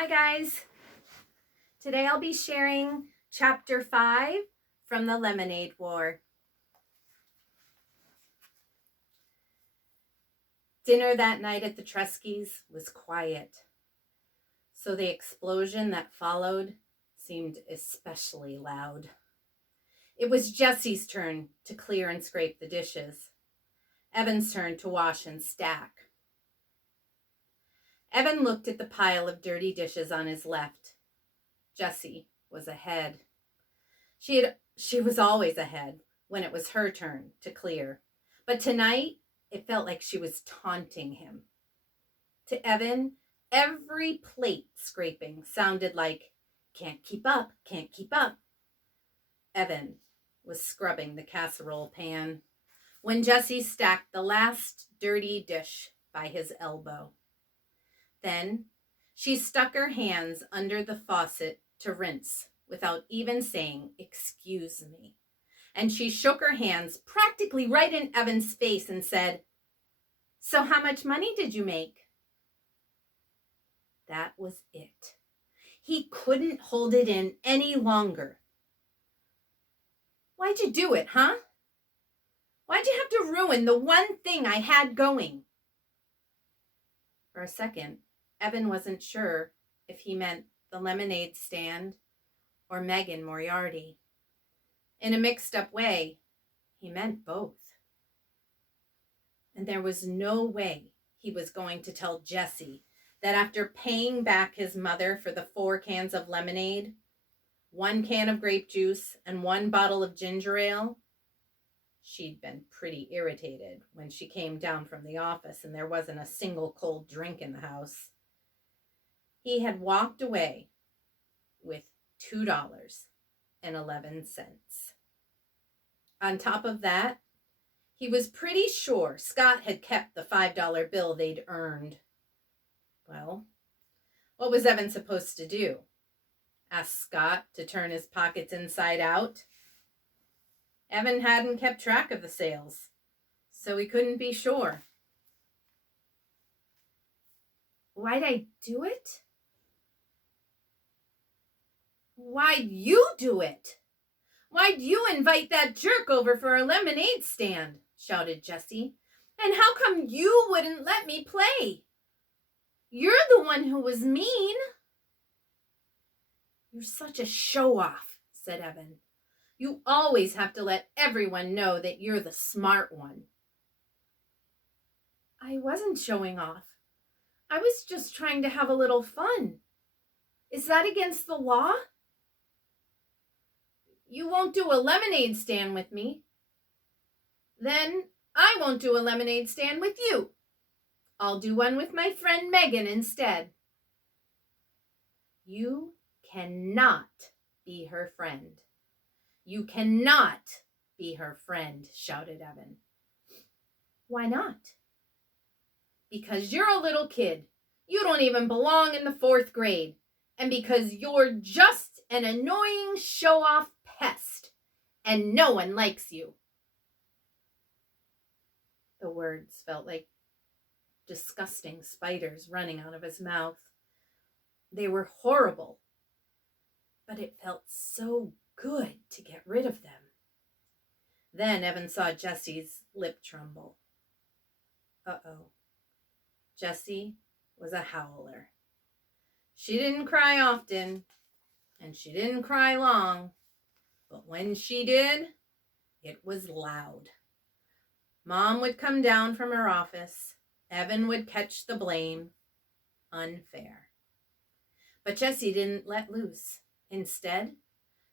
Hi guys, today I'll be sharing chapter 5 from the Lemonade War. Dinner that night at the Truskeys was quiet, so the explosion that followed seemed especially loud. It was Jessie's turn to clear and scrape the dishes, Evan's turn to wash and stack. Evan looked at the pile of dirty dishes on his left. Jessie was ahead. She was always ahead when it was her turn to clear. But tonight, it felt like she was taunting him. To Evan, every plate scraping sounded like, "Can't keep up, can't keep up." Evan was scrubbing the casserole pan when Jessie stacked the last dirty dish by his elbow. Then she stuck her hands under the faucet to rinse without even saying, "Excuse me." And she shook her hands practically right in Evan's face and said, "So how much money did you make?" That was it. He couldn't hold it in any longer. "Why'd you do it, huh? Why'd you have to ruin the one thing I had going?" For a second, Evan wasn't sure if he meant the lemonade stand or Megan Moriarty. In a mixed-up way, he meant both. And there was no way he was going to tell Jessie that after paying back his mother for the 4 cans of lemonade, 1 can of grape juice, and 1 bottle of ginger ale, she'd been pretty irritated when she came down from the office and there wasn't a single cold drink in the house. He had walked away with $2.11. On top of that, he was pretty sure Scott had kept the $5 bill they'd earned. Well, what was Evan supposed to do? Ask Scott to turn his pockets inside out? Evan hadn't kept track of the sales, so he couldn't be sure. "Why'd I do it?" "Why'd you do it? Why'd you invite that jerk over for a lemonade stand?" shouted Jessie. "And how come you wouldn't let me play? You're the one who was mean." "You're such a show-off," said Evan. "You always have to let everyone know that you're the smart one." "I wasn't showing off. I was just trying to have a little fun. Is that against the law?" "You won't do a lemonade stand with me. Then I won't do a lemonade stand with you. I'll do one with my friend Megan instead." "You cannot be her friend. You cannot be her friend," shouted Evan. "Why not?" "Because you're a little kid. You don't even belong in the 4th grade. And because you're just an annoying show-off pest. And no one likes you." The words felt like disgusting spiders running out of his mouth. They were horrible, but it felt so good to get rid of them. Then Evan saw Jessie's lip tremble. Uh-oh. Jessie was a howler. She didn't cry often, and she didn't cry long, but when she did, it was loud. Mom would come down from her office. Evan would catch the blame. Unfair. But Jessie didn't let loose. Instead,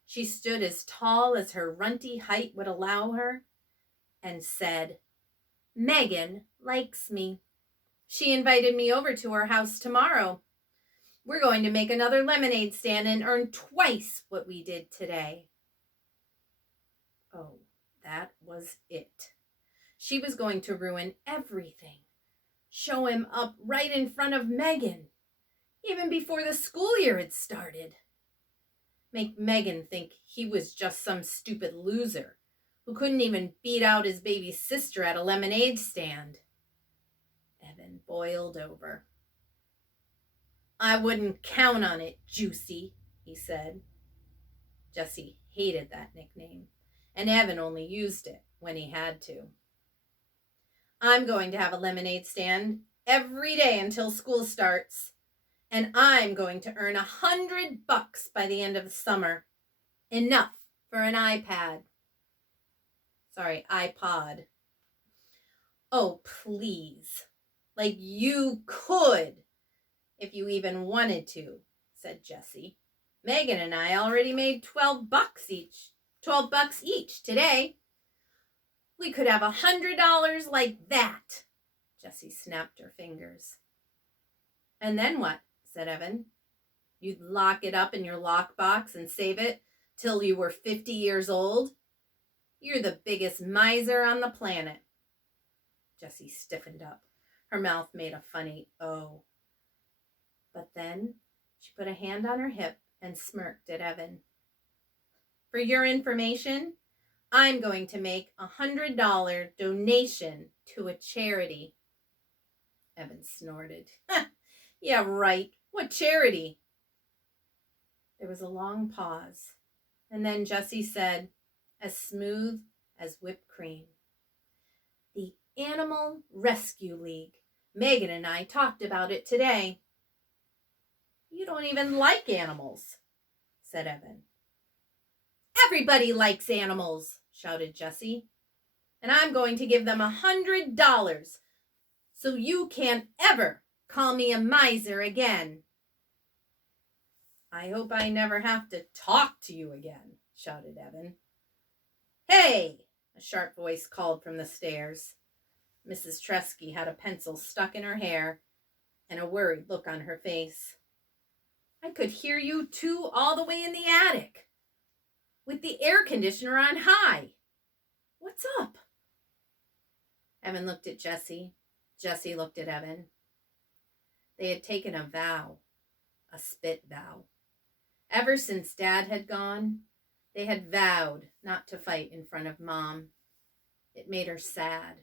she stood as tall as her runty height would allow her and said, "Megan likes me. She invited me over to her house tomorrow. We're going to make another lemonade stand and earn twice what we did today." Oh, that was it. She was going to ruin everything. Show him up right in front of Megan, even before the school year had started. Make Megan think he was just some stupid loser who couldn't even beat out his baby sister at a lemonade stand. Evan boiled over. I wouldn't count on it, Juicy, he said. Jessie hated that nickname, and Evan only used it when he had to. I'm going to have a lemonade stand every day until school starts, and I'm going to earn $100 by the end of the summer. Enough for an iPad. Sorry, iPod. Oh, please. Like you could, if you even wanted to, said Jessie. Megan and I already made $12 each today. We could have $100 like that. Jessie snapped her fingers. And then what? Said Evan. You'd lock it up in your lockbox and save it till you were 50 years old? You're the biggest miser on the planet. Jessie stiffened up. Her mouth made a funny O. But then she put a hand on her hip and smirked at Evan. For your information, I'm going to make a $100 donation to a charity. Evan snorted. Yeah, right. What charity? There was a long pause, and then Jessie said, as smooth as whipped cream, the Animal Rescue League. Megan and I talked about it today. You don't even like animals, said Evan. Everybody likes animals, shouted Jessie, and I'm going to give them $100 so you can't ever call me a miser again. I hope I never have to talk to you again, shouted Evan. Hey, a sharp voice called from the stairs. Mrs. Tresky had a pencil stuck in her hair and a worried look on her face. I could hear you two all the way in the attic, with the air conditioner on high. What's up? Evan looked at Jessie. Jessie looked at Evan. They had taken a vow, a spit vow. Ever since Dad had gone, they had vowed not to fight in front of Mom. It made her sad.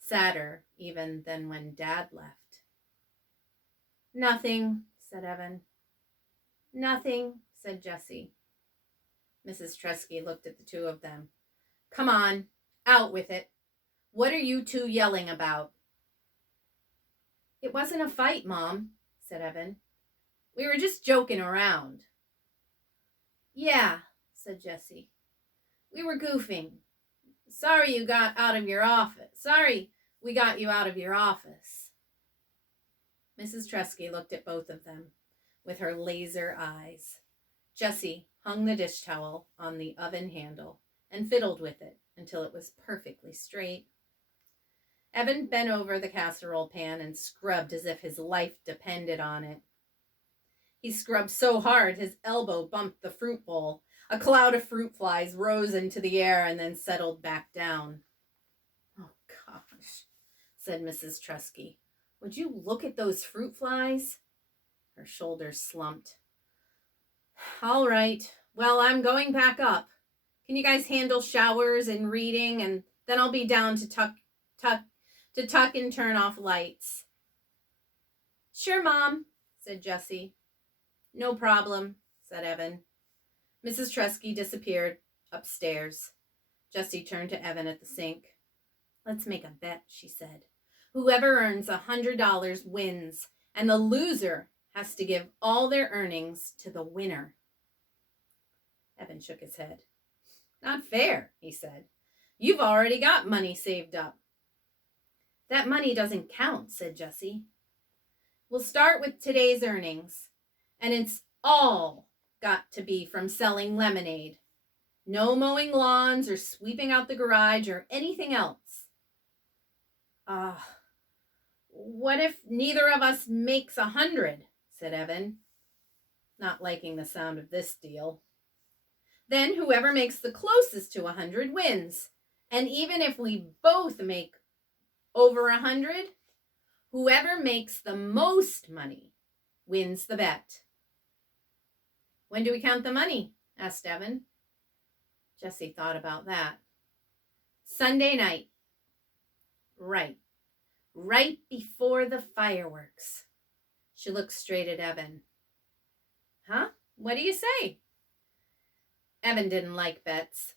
Sadder even than when Dad left. Nothing, said Evan. Nothing, said Jessie. Mrs. Tresky looked at the two of them. Come on, out with it. What are you two yelling about? It wasn't a fight, Mom, said Evan. We were just joking around. Yeah, said Jessie. We were goofing. Sorry you got out of your office. Sorry we got you out of your office. Mrs. Tresky looked at both of them with her laser eyes. Jessie hung the dish towel on the oven handle and fiddled with it until it was perfectly straight. Evan bent over the casserole pan and scrubbed as if his life depended on it. He scrubbed so hard his elbow bumped the fruit bowl. A cloud of fruit flies rose into the air and then settled back down. Oh, gosh, said Mrs. Tresky. Would you look at those fruit flies? Her shoulders slumped. All right. Well, I'm going back up. Can you guys handle showers and reading? And then I'll be down to tuck and turn off lights. Sure, Mom, said Jessie. No problem, said Evan. Mrs. Tresky disappeared upstairs. Jessie turned to Evan at the sink. Let's make a bet, she said. Whoever earns $100 wins, and the loser has to give all their earnings to the winner. Evan shook his head. Not fair, he said. You've already got money saved up. That money doesn't count, said Jessie. We'll start with today's earnings, and it's all got to be from selling lemonade. No mowing lawns or sweeping out the garage or anything else. What if neither of us makes 100, said Evan, not liking the sound of this deal. Then whoever makes the closest to 100 wins. And even if we both make over 100, whoever makes the most money wins the bet. When do we count the money? Asked Evan. Jessie thought about that. Sunday night. Right before the fireworks. She looked straight at Evan. Huh? What do you say? Evan didn't like bets.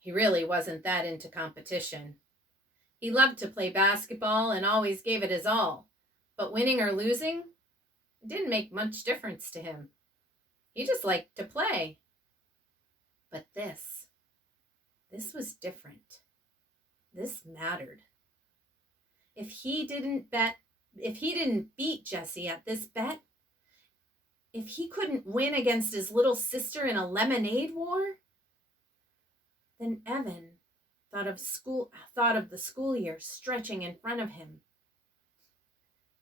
He really wasn't that into competition. He loved to play basketball and always gave it his all, but winning or losing didn't make much difference to him. He just liked to play. But this was different. This mattered. If he didn't beat Jessie at this bet, if he couldn't win against his little sister in a lemonade war, then Evan thought of the school year stretching in front of him.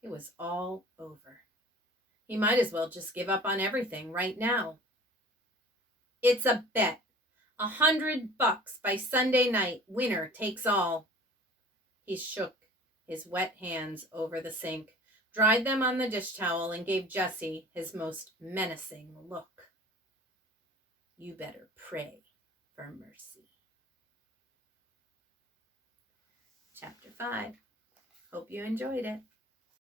It was all over. He might as well just give up on everything right now. It's a bet. $100 by Sunday night. Winner takes all. He shook his wet hands over the sink, dried them on the dish towel, and gave Jessie his most menacing look. You better pray for mercy. Chapter 5. Hope you enjoyed it.